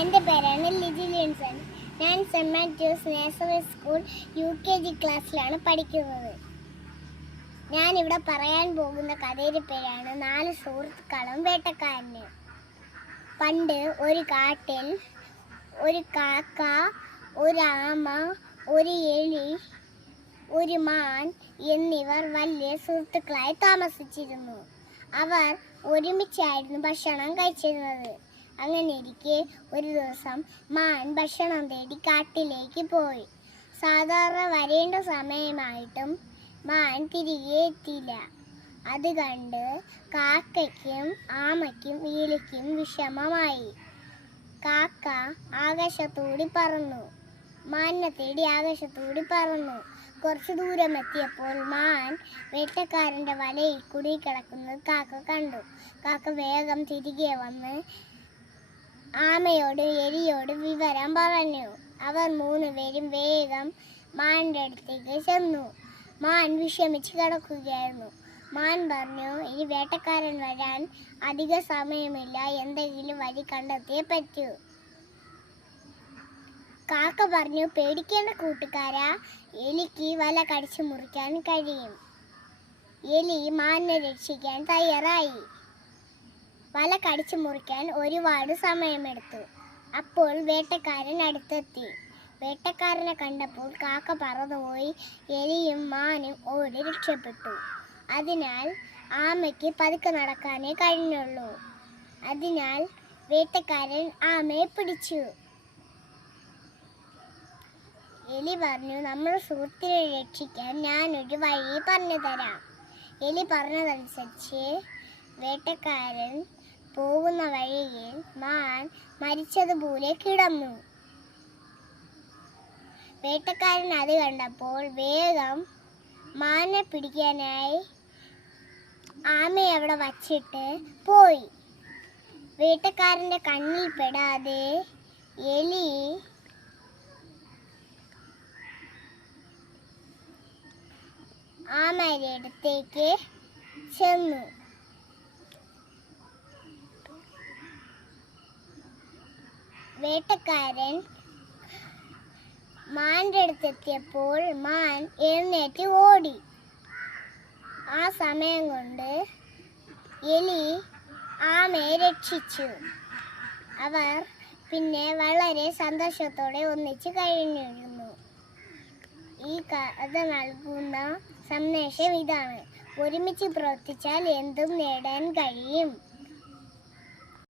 എൻ്റെ പേരാണ് ലിജി ലിൻസൺ. ഞാൻ saint Matthews nursery school UKG ക്ലാസ്സിലാണ് പഠിക്കുന്നത്. ഞാനിവിടെ പറയാൻ പോകുന്ന കഥയുടെ പേരാണ് 4 സുഹൃത്തുക്കളും വേട്ടക്കാരനും. പണ്ട് ഒരു കാട്ടിൽ ഒരു കാക്ക, ഒരു ആമ, ഒരു എലി, ഒരു മാൻ എന്നിവർ വലിയ സുഹൃത്തുക്കളായി താമസിച്ചിരുന്നു. അവർ ഒരുമിച്ചായിരുന്നു ഭക്ഷണം കഴിച്ചിരുന്നത്. അങ്ങനെയിരിക്കെ ഒരു ദിവസം മാൻ ഭക്ഷണം തേടി കാട്ടിലേക്ക് പോയി. സാധാരണ വരേണ്ട സമയമായിട്ടും മാൻ തിരികെ എത്തിയില്ല. അത് കണ്ട് കാക്കയ്ക്കും ആമയ്ക്കും എലിക്കും വിഷമമായി. കാക്ക ആകാശത്തൂടി പറന്നു, മാനിനെ തേടി ആകാശത്തൂടി പറന്നു. കുറച്ചു ദൂരം എത്തിയപ്പോൾ മാൻ വേട്ടക്കാരൻ്റെ വലയിൽ കുടുങ്ങിക്കിടക്കുന്നത് കാക്ക കണ്ടു. കാക്ക വേഗം തിരികെ വന്ന് ആമയോടും എലിയോടും വിവരം പറഞ്ഞു. അവർ 3 പേരും വേഗം മാനിൻ്റെ അടുത്തേക്ക് ചെന്നു. മാൻ വിഷമിച്ച് കിടക്കുകയായിരുന്നു. മാൻ പറഞ്ഞു, ഇനി വേട്ടക്കാരൻ വരാൻ അധിക സമയമില്ല, എന്തെങ്കിലും വഴി കണ്ടെത്തിയേ പറ്റൂ. കാക്ക പറഞ്ഞു, പേടിക്കേണ്ട കൂട്ടുകാരാ, എലിക്ക് വല കടിച്ചു മുറിക്കാൻ കഴിയും. എലി മാനിനെ രക്ഷിക്കാൻ തയ്യാറായി. വല കടിച്ചു മുറിക്കാൻ ഒരുപാട് സമയമെടുത്തു. അപ്പോൾ വേട്ടക്കാരൻ അടുത്തെത്തി. വേട്ടക്കാരനെ കണ്ടപ്പോൾ കാക്ക പറന്നുപോയി. എലിയും മാനും ഓടി രക്ഷപ്പെട്ടു. അതിനാൽ ആമയ്ക്ക് പതുക്കെ നടക്കാനേ കഴിഞ്ഞുള്ളൂ. അതിനാൽ വേട്ടക്കാരൻ ആമയെ പിടിച്ചു. എലി പറഞ്ഞു, നമ്മുടെ സുഹൃത്തിനെ രക്ഷിക്കാൻ ഞാനൊരു വഴി പറഞ്ഞു തരാം. എലി പറഞ്ഞതനുസരിച്ച് വേട്ടക്കാരൻ പോകുന്ന വഴിയിൽ മാൻ മരിച്ചതുപോലെ കിടന്നു. വേട്ടക്കാരൻ അത് കണ്ടപ്പോൾ വേഗം മാനെ പിടിക്കാനായി ആമയെ അവിടെ വച്ചിട്ട് പോയി. വേട്ടക്കാരൻ്റെ കണ്ണിൽ പെടാതെ എലി ആമയുടെ അടുത്തേക്ക് ചെന്നു. വേട്ടക്കാരൻ മാൻ്റെ അടുത്തെത്തിയപ്പോൾ മാൻ എഴുന്നേറ്റ് ഓടി. ആ സമയം കൊണ്ട് എലി ആമയെ രക്ഷിച്ചു. അവർ പിന്നെ വളരെ സന്തോഷത്തോടെ ഒന്നിച്ച് കഴിഞ്ഞിരുന്നു. ഈ കഥ നൽകുന്ന സന്ദേശം ഇതാണ്: ഒരുമിച്ച് പ്രവർത്തിച്ചാൽ എന്തും നേടാൻ കഴിയും.